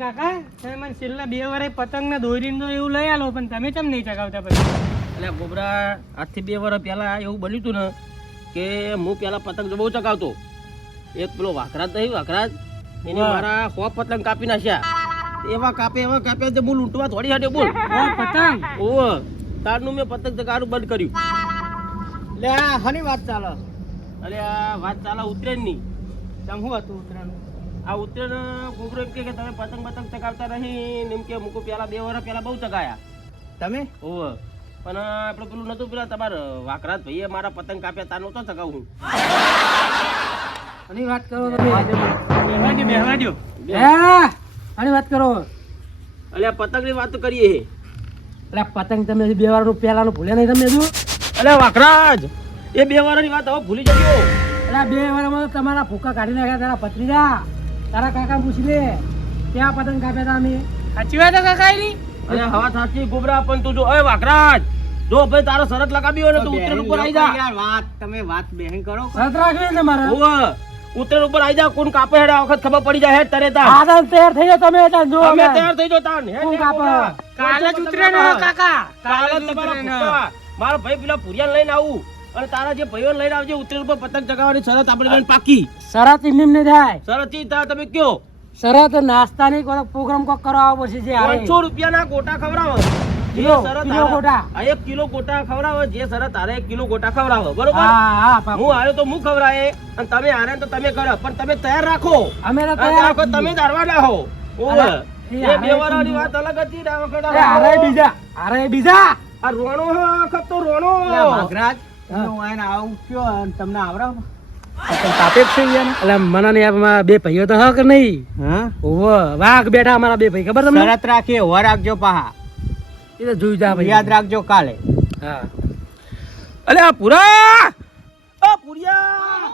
કાકા? તમે મને છેલ્લા બે વર્ષ પતંગ ને દોરીને તો એવું લઈ આલો પણ તમે કેમ નહીં ચગાવતા પછી? એટલે ગોબરા આજથી બે વર્ષ પહેલા એવું બન્યું હતું ને કે હું પેલા પતંગ બહુ ચગાવતો. એક પેલો વાકરાજ નહીં વાકરાજ એને મારા સો પતંગ કાપી નાખ્યા. એવા કાપે એવા કાપે જે હું લૂંટવા થોડી હાટે બોલ. પતંગ? ઓ તારનું મેં પતંગ ચગાવવાનું બંધ કર્યું. લે આ હની વાત ચાલો. અરે આ વાત ચાલે ઉતરે નહીં તમ શું હતું ઉત્તરાયણ આ ઉતરેણ ગોબરો કે કે તમે પતંગ પતંગ ચગાવતા નહીં એમ કે મૂકો પેલા બે વર્ષ પહેલા બહુ ચગાયા. તમે? ઓવ પણ આપણે પેલું નતું પેલા તમારે વાકરાજ ભાઈએ મારા પતંગ કાપ્યા તાર નતો ચગાવું. અને વાત કરો તમે. બેહવા દો બે. વાત કરો. અલ્યા પતંગની વાત તો કરીએ હે. એટલે પતંગ તમે બે વાર પહેલાનું ભૂલ્યા નહીં તમે હજુ? અલ્યા વાકરાજ એ બે વારની વાત હવે ભૂલી જજો. એટલે બે વારમાં તો તમારા ફૂકા કાઢી નાખ્યા તારા ભત્રીજા. તારા કાકા પૂછી લે ક્યાં પતંગ કાપ્યા હતા અમે? સાચી વાત કાકા એની? અરે હવા સાચી ગોબરા પણ તું જો અરે વાકરાજ જો ભાઈ તારો શરત લગાવી હોય ને તો ઉત્તર ઉપર આવી જા. વાત તમે વાત બેહન કરો. શરત રાખવી ને મારે? ઓવ ઉત્તર ઉપર આવી જા કોણ કાપે હેડા વખત ખબર પડી જાય હેડ તરે. હા આદલ તૈયાર થઈ જાઓ તમે તા જો અમે તૈયાર થઈ જો તાન કોણ કાપે? કાલે જ ઉતરે ને કાકા કાલે જ તમારા. મારા ભાઈ પેલા પુરિયાને લઈને આવું. અને તારા જે ભાઈઓ લઈને આવજે ઉતરેણ પર પતંગ ચગાવવાની શરત આપણે બેન પાકી. શરત એમ નહીં થાય. શરત તાર તમે કયો? શરત નાસ્તાની કોઈ પ્રોગ્રામ કોક કરાવવો પડશે જે હારે. પાંચસો રૂપિયાના ગોટા ખવડાવો. જે શરત કિલો ગોટા. આ 1 કિલો ગોટા ખવડાવો જે શરત હારે એક કિલો ગોટા ખવડાવો. બરોબર? હા હા. હું હારે તો હું ખવડાવે અને તમે આરે તો તમે કરો પણ તમે તૈયાર રાખો. અમે તો તૈયાર રાખો તમે દારવાના હો. ઓવે. એ એ બે વાળાની વાત અલગ હતી ને વખત અરે રોણો. બીજા. હારે બીજા. આ રોણો હે, આ વખત તો રોણો તમને આવડે? કાપે છે એટલે મને ને આમાં બે ભાઈઓ તો હક નહીં. ઓવો વાઘ બેઠા અમારા બે ભાઈ. ખબર તમને? શરત રાખીએ હોવા રાખજો પાહા. એ તો જોઈ જા ભાઈ. યાદ રાખજો કાલે. હા. અલે આ પૂરા! આ પુરિયા!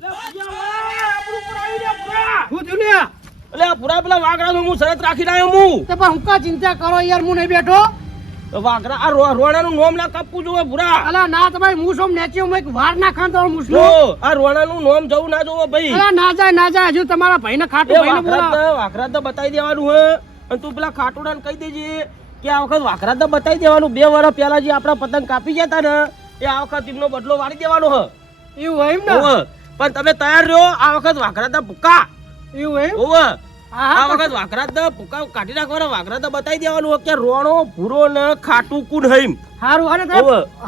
લે પુરિયા વાળા, આપણું પુરા આવી રહ્યા, પુરા. હું થયું અલે આ પૂરા પેલા વાઘરાનો હું શરત રાખી રહ્યો હું? તો પણ હું કા ચિંતા કરો યાર હું નહીં બેઠો. વાઘરા આ રો- રોણાનું નોમ ના કાપવું જોવે પુરા અલા ના તમારે હું સોમ નેચી હું એક વાર ના ખાન તો મુસલો જો આ રોણાનું નોમ જવું ના જોવો ભાઈ. અલા ના જાય ના જાય હજુ તમારા ભાઈને ખાટું ભાઈને બોલાવો વાઘરાત તો બતાવી દેવાનું હે. અને તું પેલા ખાટુડાને કહી દેજે કે આ વખત વાગરા તો બતાવી દેવાનું. બે વર્ષ પહેલા જે આપણા પતંગ કાપી જતા ને એ આ વખત એમનો બદલો વાળી દેવાનો હે. એવું હોય એમ ને. પણ તમે તૈયાર રહ્યો આ વખત વાઘરાત ભૂકા. એવું હોય એમ? ઓવે હા, આ વખત વાઘરાત ભૂકા કાઢી નાખવાના વાઘરાત બતાવી દેવાનું કે રોણો ભૂરો ને ખાટું કુન હઈમ હારું અને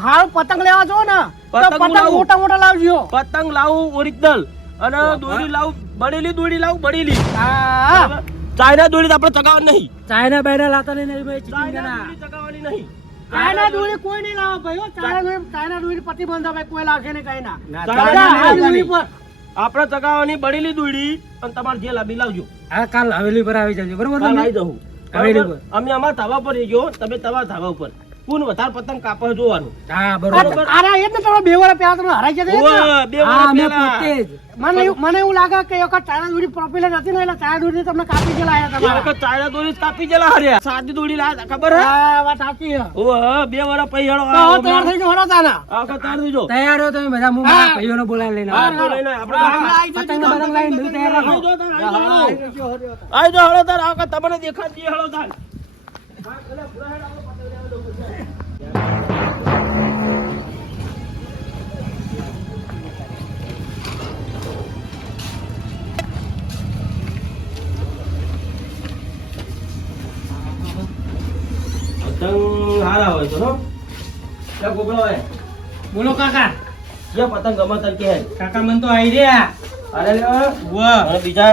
હારું પતંગ લેવા જો ને પતંગ મોટા મોટા લાવજો. પતંગ લાવું ઓરિજિનલ. અને દોરી લાવું બળેલી દોરી લાવું બળેલી ચાઇના દોરી તો આપણે ચગાવવાની નહીં. ચાઇના બાયના લાતા નહીં ભાઈ ચાઇના ચગાવવાની નહીં. ચાઇના દોરી કોઈ નહીં લાવો ભાઈ. ચાઇના દોરી ચાઇના દોરી પ્રતિબંધ ભાઈ કોઈ લાવશે નહીં કઈ ચાઇના દોરી પર આપણે ચગાવવાની બળેલી દોડી અને તમારે જે લાંબી લાવજો. હા કાલ હવેલી પર આવી જજો. બરોબર આવી જવું બરાબર? અમે અમારા ધાબા પર રહીજો તમે તમારા ધાબા ઉપર. કોણ વધારે પતંગ કાપવા જોવાનું હા બરોબર અરે એ જ તમે બે વાર પહેલા તમે હરાઈ ગયા જ? ઓવે, બે હા, વર્ષ પહેલા. મને મને એવું લાગે કે એક વખત ચાઇના દોરી પોપ્યુલર હતી ને એટલે ચાઇના દોરી તમને કાપી ગયેલા આયા તમારા. વખત ચાઇના દોરી કાપી ગયેલા હર્યા સાદી દોડી લા ખબર હે હા, વાત સાચી હે ઓ બે વર્ષ પછી હળો તો તૈયાર થઈ ગયો હળો તાના. આ વખત તૈયાર થઈજો. તૈયાર હો તમે બધા હું મારા ભાઈઓને બોલાવી લઈને હા, તો લઈને આપણે પતંગ બતંગ લઈને તૈયાર રાખો. આઈ તાર, જાઓ, હળો તાર, આ વખત તમને દેખાતી હળો તાર. પતંગ હારા હોય તો હો. ક્યાં ગોગળો હોય બોલો કાકા. જે પતંગ ગમે કે. કાકા મન તો આઈ રહ્યા. અરે લે અને બીજા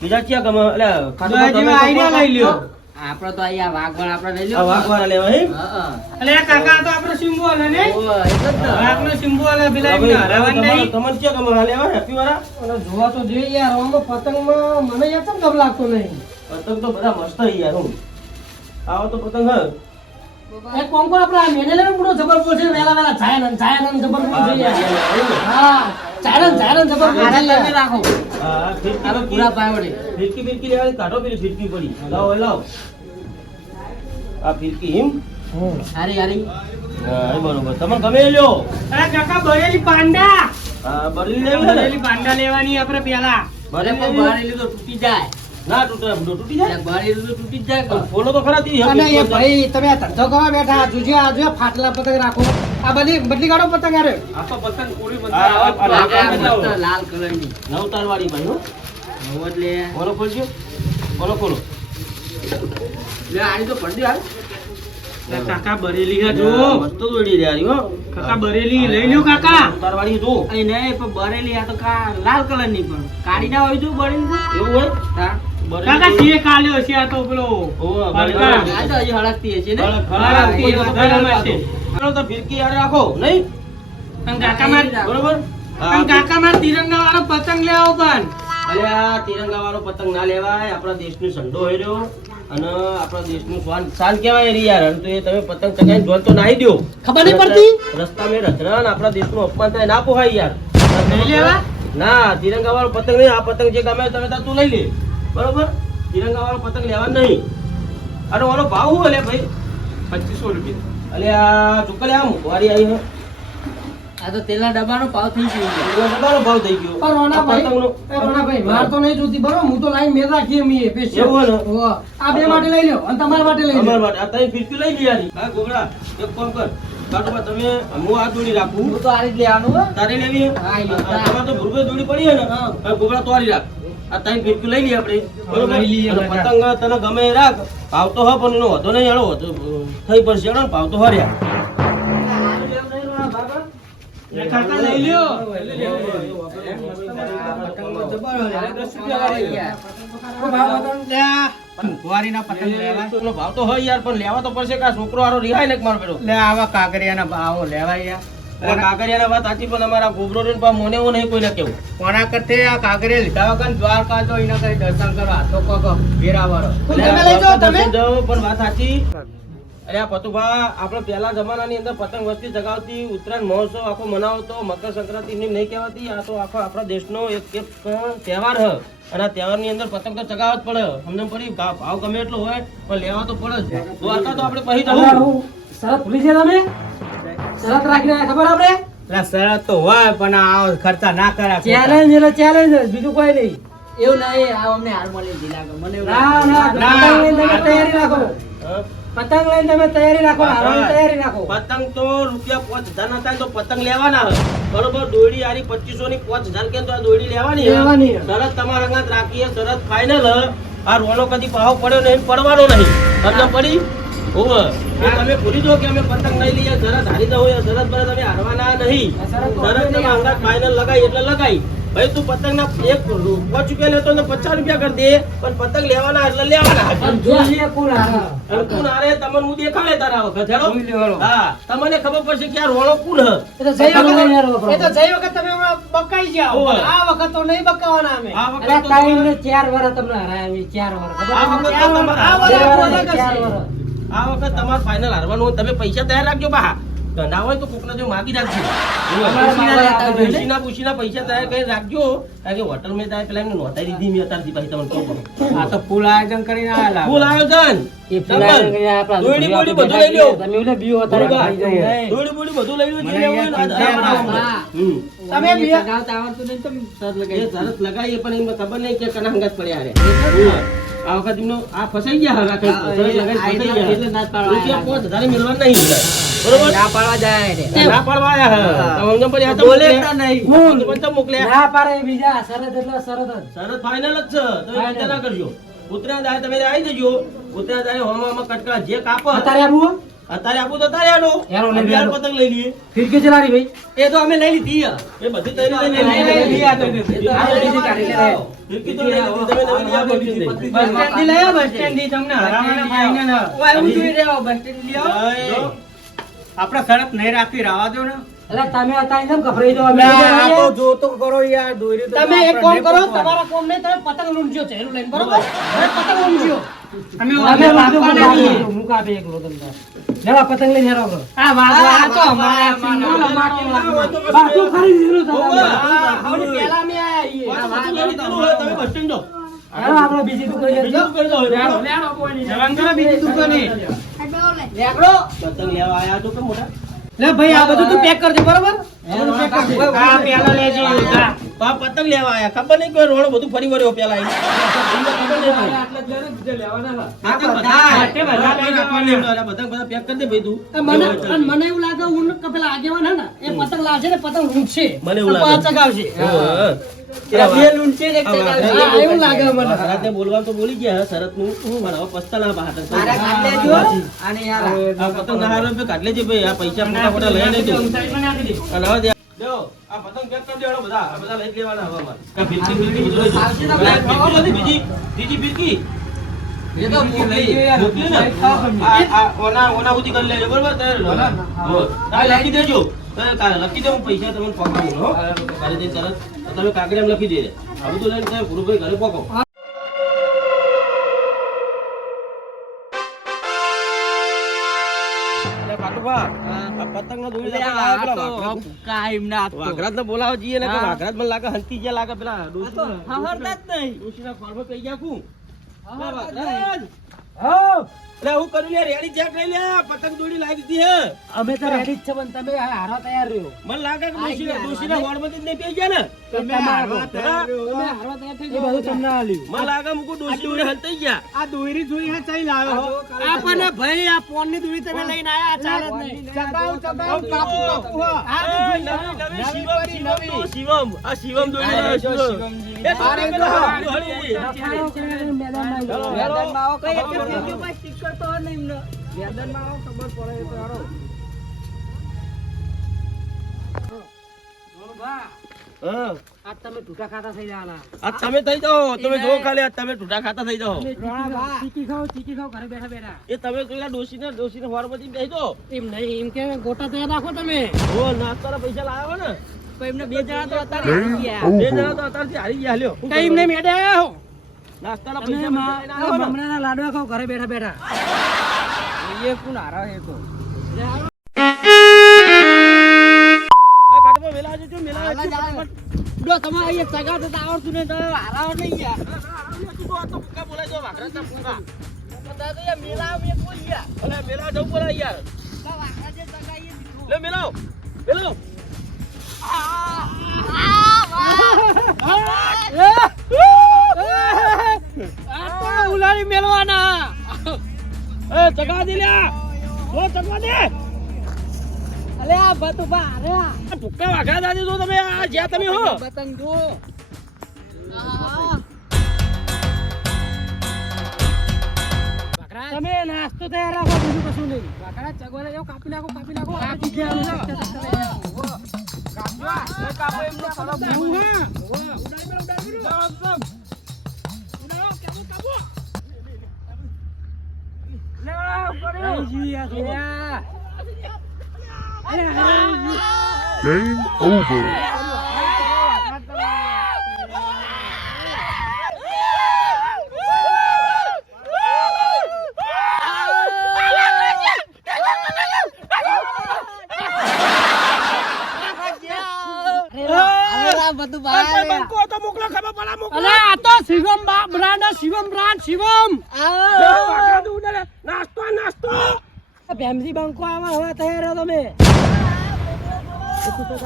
બીજા ક્યાં ગમે? એટલે લઈ લ્યો. આપડે તો અહીંયા વાઘવણ આપડે લઈ આ વાઘવાળા લેવા હે અલે કાકા તો આપણો સિમ્બોલ હે ને? વાઘનો સિમ્બોલ હે પેલા એમને હરાવવાનું તમારે નહીં. તમને ક્યાં ગમે આ લેવા હેપી વાળા અને જોવા તો જોઈએ યાર આમાં પતંગમાં મને યાર કેમ ગમ લાગતો નહીં. પતંગ તો બધા મસ્ત હે યાર હું. આવો તો પતંગ હે એક કોંકો આપણે આ પૂરો જબરપુર છે વેલા વેલા જાયન જાયન જબરપુર છે. હા જાયન જાયન જબરપુર છે. લઈને રાખો. હા ફિરકી પૂરા પાવડે ફિરકી ફિરકી લેવાની કાઢો પેલી ફિરકી પડી. લાવ લાવ. આ ફિરકી હિમ. હારી હારી. હા બરોબર. તમે ગમે લ્યો. અરે કાકા બરેલી પાંડા. હા બરેલી લેવાની બરેલી પાંડા લેવાની આપણે પેલા ભલે પણ લેવી? તો તૂટી જાય. ના તૂટે તૂટી જાય? એટલે બળેલું તૂટી જાય તો ખરા થી અને એ ભાઈ તમે ધંધો કરવા બેઠા જોજો આ જો ફાટલા પતંગ રાખો. આ બધી બદલી કાઢો પતંગ આરે આ તો પતંગ. લાલ કલરની. નવ તારવાળી ભાઈ હો. નવો જ લે ફોનો ખોલજો. ફોનો ખોલો. લે આની તો પડ્યું હાલ. કાકા બરેલી હે જો. મસ્ત દોડી રહ્યા હો. કાકા બરેલી લઈ લ્યો કાકા. નવ તારવાળી જો. અહીં નહીં પણ બરેલી આ તો કા- લાલ કલરની પણ. કાઢી ના હોય જો બળેલી એવું હોય? હા. કાકા સીએ કાલ્યો છે આ તો પેલો ઓવે, હલકા. આ તો હજી હળગતી હશે ને? હળગ- હળગ હા, આવતી તો વધારે ફેરવવા હશે. દો. ફિરકી હારે રાખો નહીં? અને કાકા માર બરોબર? અને કાકા માર તિરંગા વાળો પતંગ લેવો પણ. અલે તિરંગા વાળો પતંગ ના લેવાય. આપણા દેશનો ઝંડો હોય રહ્યો. અને આપણા દેશનું શાન શાન કહેવાય રી યાર તો એ તમે પતંગ ચગાવીને જોલ તો નાહી દ્યો. ખબર નહીં પડતી? રસ્તા મેં રચના આપણા દેશનું અપમાન થાય ના પોહાય યાર. લેવા? ના તિરંગા વાળો પતંગ નહીં. આ પતંગ જે ગમે તમે તું લઈ લે. બરોબર? તિરંગા વાળો પતંગ લેવા નહીં. અને ઓનો ભાવ શું અલે ભાઈ? પચીસો રૂપિયા. અલે આ ચોક્કલે આમ વારી આવી હે. આ તો તેલના ડબ્બાનો ભાવ થઈ ગયો. તેલના ડબ્બાનો ભાવ થઈ ગયો. પણ રોનાભાઈ આ પતંગનો એ રોનાભાઈ માર તો નહીં જોતી બરો હું તો લાઈન મેં રાખી એ પેશિયલ એવું ને? આ બે માટે લઈ લ્યો અને તમારા માટે લઈ લ્યો લ્યો. માટે. આ તઈ ફિરકી લઈ લે યારી. હા ગોગડા એક કામ કર. કાટમાં તમે હું આ જોડી રાખું. હું તો આ રીતે લેવાનું હો. તારે લેવી હા, તમારે તો ભૂરભે જોડી પડી હે ને? ગોગડા તોડી રાખ. આ તઈ ફિરકી લઈ લઈએ આપણે. બરોબર. પતંગ તને ગમે રાખ. ભાવ તો હ પણ એનો વધો નહીં હેડો. વધો થઈ પડશે હેડો ને ભાવ તો હર્યા ભાવ તો હોય યાર પણ લેવા તો પડશે કા છોકરો હારો રિહાય ને મારો પેલો લે આવા કાંકરિયાના ભાવો લેવાય એટલે કાકરિયાના વાત સાચી પણ અમારા ગોબરો રે ને પા એવું નહીં કોઈને કેવું કોના કરતે આ કાંકરિયા લીધા વગર દ્વારકા જો એના કઈ દર્શન કરવા તો કોક વેરાવાળો. તમે લઈ જાઓ તમે? જાઓ, પણ વાત સાચી. અરે આ પતુભા આપણે પહેલા જમાનાની અંદર પતંગ વસ્તી જગાવતી ઉત્તરાયણ મહોત્સવ આખો મનાવતો મકર સંક્રાંતિ ની નહીં કહેવાતી આ તો આખો આપણા દેશનો એક એક તહેવાર હ. અને આ તહેવારની અંદર પતંગ તો ચગાવવા જ પડે. સમજણ પડી ભાવ ભાવ ગમે એટલો હોય પણ લેવા તો પડે જ. દ્વારકા તો આપણે પહી જવું સર ભૂલી ગયા તમે? શરત રાખીને ખબર આપણે શરત તો હોય પણ આ ખર્ચા ના કરે ચેલેન્જ એટલે ચેલેન્જ બીજું કોઈ નહીં. એવું નહીં આ અમને હાર મળી જ લાગે. મને ના ના તૈયારી રાખો. પતંગ લઈને તમે તૈયારી રાખો હારવાની તૈયારી રાખો. પતંગ તો રૂપિયા પાંચ હજાર ના થાય તો પતંગ લેવાના હોય. બરોબર દોડી આરી પચીસો ની પાંચ હજાર કે તો આ દોડી લેવાની. લેવાની શરત તમારા અંગાત રાખીએ શરત ફાઇનલ આ રોલો કદી ભાવ પડ્યો નહીં પડવાનો નહીં. તમને પડી? તમે ભૂલી દો કે અમે પતંગ નહીં લઈએ શરત હારી દો શરત પર તમે હારવાના નહીં. શરત તમે અંગાત ફાઇનલ લગાઈ એટલે લગાઈ. ભાઈ તું પતંગ ના એક પાંચ રૂપિયા લેતો ને પચાસ રૂપિયા કરી દે પણ પતંગ લેવાના એટલે લેવાના. કોણ હારે. કોણ હારે? તમને હું દેખાડે તારા વખત હેડો. હા તમને ખબર પડશે કે આ રોણો કોણ હ. એ તો જઈ વખત એ તો જઈ વખત તમે બકાઈ જાઓ આ વખત તો નહીં બકાવાના અમે. આ વખત તો વર્ષ તમને હરાયા ચાર. ખબર આ વખત તો તમારે આ આ વખત તમારે ફાઇનલ હારવાનું તમે પૈસા તૈયાર રાખજો બા ધંધા હોય તો કોકને જો માગી રાખજો. પૂછીના પૂછીના પૈસા તારે કઈ રાખજો. કારણ કે હોટલ મેં તારે પેલા એમને નોંધાઈ દીધી મેં અત્યારથી પછી તમને કહું. આ તો ફૂલ આયોજન કરીને આવેલા ફૂલ આયોજન. આ- વખત ફસાઈ ગયા હવે ફસાઈ એટલે. પાંચ હજારે મેળવવાના નહીં. બરોબર? ના પાડવા જાય ના પાડવા આયા હે. હા. પડી આ બોલે નહીં. હું તો બધા મોકલ્યા. ના પાડે એ બીજા શરત એટલે શરત શરત final જ છે. તમે ચિંતા ના કરજો. ઉત્તરાયણ દાડે તમે આવી જજો. ઉત્તરાયણ દાડે હોમાં હોમાં કટકા જે કાપો અત્યારે આવું અત્યારે આપું તો તારે આડો હેરો લઈ અગિયાર પતંગ લઈ લઈએ. ફિરકી ચલાવી ભાઈ. એ તો અમે લઈ લીધી એ બધી તૈયારી લઈ લઈ લઈ આ તો. આ આ બધી બધી કાઢી કાઢી લે. ફિરકી તો લઈ લીધી, તમે નવી લઈ આવો બસ સ્ટેન્ડ લઈ આવો, બસ સ્ટેન્ડથી તમને હરાવવાના ફાઈનલ. ઓય, હું જોઈ રહ્યો, બસ સ્ટેન્ડ લઈ આવો. આપણે શરત નહીં રાખી રાવા દો ને એટલે તમે અત્યારે કેમ ગભરાઈ? અમે આ તો જો તો કરો યાર દોરી તો તમે એક કામ કરો તમારા કોમ ને તમે પતંગ લૂંટજો ચહેરું લઈને બરોબર હવે પતંગ લૂંટજો અમે અમે. આપીએ, મુકા આપીએ એકલો તમને. લેવા પતંગ લઈને હેરો કરો. આ વાગવા આ તો અમારા સિંગલ. માટી બાજુ ખાલી જીરો હા, હવે પહેલા મે આયા તમે બસ સ્ટેન્ડ જાઓ. હેરો આપણે બીજી દુકાન જઈએ. બીજું કરી દો. જવાનું કરો બીજી દુકાને. પતંગ લેવા મોટા લે ભાઈ આ બધું તું પેક કરજો બરોબર લેજો હા. પતંગ લેવા આયા ખબર નહીં કોઈ રોડો બધું ફરી વળ્યો પેલા મને એવું લાગે હું પેલા આગેવાન હે ને એ પતંગ લાવશે ને પતંગ છે મને એવું લાગે. ચગાવશે હા. પેલા બે લૂંટશે ને એક આ ટકા. વાઘરા હા, એવું લાગે મને. વાઘરાને બોલવાનું તો બોલી ગયા શરતનું. પણ હવે પસ્તા ના પતંગ ના કાઢ લેજે ભાઈ. આ પૈસા મોટા મોટા લઈ લેજો અને હવે આ પતંગ પેક કરી દેવાનો બધા બધા લઈ લેવાના હવે ફિરકી નથી બીજી? બીજી ફિરકી? એ તો મોકલી મોકલી ને? ઓના ઓના સુધી કરી લેજો બરોબર? તારે લખી દેજો. લખી દે હું પૈસા તમને પકડું હો. કાલે દે તરત તો તમે કાગળિયામાં લખી દે. હવે તો લઈને તમે ગુરુભાઈ ઘરે પકો. બોલાવો ને જાકું. એટલે હું કર્યું લે રેડી ચેક લઈ લે પતંગ દોડી લાવી દીધી હે. અમે તો રેડી જ છે પણ તમે હારો તૈયાર રહ્યો. મને લાગે કે ડોશીના ડોશીના હોડ જ નહીં પી ગયા ને? તમે હારો તૈયાર થઈ બધું તમને આલ્યું મને લાગે મુકુ ડોશી જોડે હંતાઈ ગયા. આ દોરી જોઈ હે ચઈ લાવ્યો. આપણને ભાઈ આ ફોનની દોરી તમે લઈને આયા ચાલે જ નહીં. ચગાવ ચગાવ કાપુ કાપુ. આ નવી નવી શિવમ શિવમ શિવમ. આ શિવમ દોરી લાવ્યો શિવમ. એ તો મેદાનમાં આવો. કઈ એક ફિરકી પર સ્ટીકર તો નહીં એમને. વેદનમાં આવો ખબર પડે એ તો હારો. હા. આ તમે ટૂટા ખાતા થઈ જવાના તમે થઈ જાઓ તમે જો ખાલી તમે ટૂટા ખાતા થઈ જાઓ. ચીકી ખાઓ ચીકી ખાઓ ઘરે બેઠા બેઠા. એ તમે પેલા ડોશીને ડોશીને હોળમાંથી બેસી જાઓ. એમ નહીં એમ કે ગોટા તૈયાર રાખો તમે. ઓ નાસ્તાના પૈસા લાવ્યો ને. એમને બે જણા તો અત્યારે બે જણા તો અત્યારથી હારી ગયા લ્યો. કઈ એમને મેડે આયા હો? નાસ્તાના તમે પૈસા મા- લઈને આવ્યો ને? મમરાના લાડવા ખાઓ ઘરે બેઠા બેઠા એ કોણ હારા હે તો મેલા જજો, મેલા જ. જો તમારે અહીંયા ચગાવતા તો આવડતું નહીં તો હારાવા નહીં યાર તું આ તો ફૂંકા બોલાય છે, વાઘરાજના ફૂંકા. બધા તો યાર મેલા મેં કોઈ ગયા અલે, મેલા જવું બોલાય યાર. લે, મેલાવ, મેલાવ. આ તો ઉલાળી મેળવાના. એ, ચગા દે લ્યા. ઓ, ચગવા દે. અલે આ બધું બા અરે આ આ વાઘા દાદી જો તમે આ જ્યાં તમે હો. પતંગ જો તમે નાસ્તો તૈયાર રાખો બીજું કશું નહીં. વાકડા ચગવા જાઓ કાપી નાખો કાપી નાખો. કાપી ગયા Game over. બધું આ કોઈ બંકો હતો, મોકલો, ખબર પડે, મોકલો. અલે આ તો શિવમ બા- બ્રાન્ડ આ શિવમ બ્રાન્ડ શિવમ એ, વાઘરા દે, ઉડાડે. નાસ્તો? ભેમસી બંકો આવા હવે તૈયાર રહો તમે.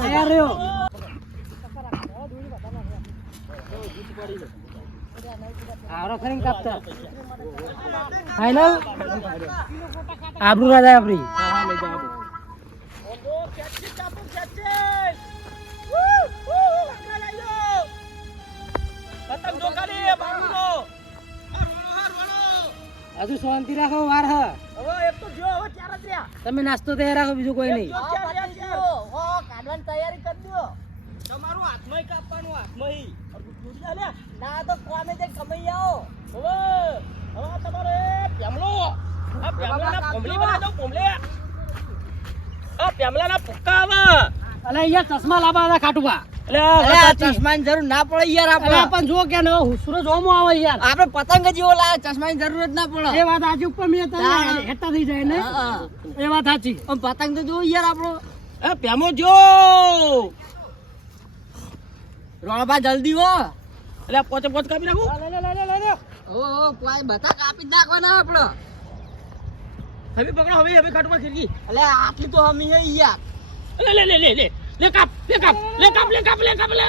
તૈયાર રહ્યો. આવરો ખરી કાપતા. ફાઈનલ આબરૂ રાજા આપણી પતંગ જો ખાલી, હજુ શાંતિ રાખો વાર હ હવે એક તો જો, હવે ચાર જ રહ્યા. તમે નાસ્તો તૈયાર રાખો બીજું કોઈ નહીં ચાર. કાઢવાની તૈયારી કરી દો તમારું હાથમાં કાપવાનું, હાથમાં. ના તો કોમે જે કમાઈ આવો હવે, હવે તમારો એ પેમલો. આ પેમલાના પોમલી બના દો પોમલે. આ પેમલાના પુક્કા આવે. અલે અહીંયા ચશ્મા લાવવા હતા ખાટુબા ચશ્માની જરૂર ના પડે યાર આપણે. પણ જો કે ન હુસરો જોવામાં આવે યાર. આપણે પતંગ જેવો લાવે ચશ્માની જરૂર જ ના પડે. એ વાત આજે ઉપર મેં તને હા. થઈ જાય ને? હા, હા. એ વાત સાચી. પણ પતંગ તો જોવો યાર આપણો. એ પેમો જો. રોણભા જલ્દી હો. એટલે પોચે પોચ કાપી નાખું? ઓ કોઈ બધા કાપી નાખવાના આપણો. હવે પકડો હવે હવે કાટુમાં ખીરકી. એટલે આટલી તો હમી હે યાર. લે લે લે લે. લે લે કાપ લે કાપ લે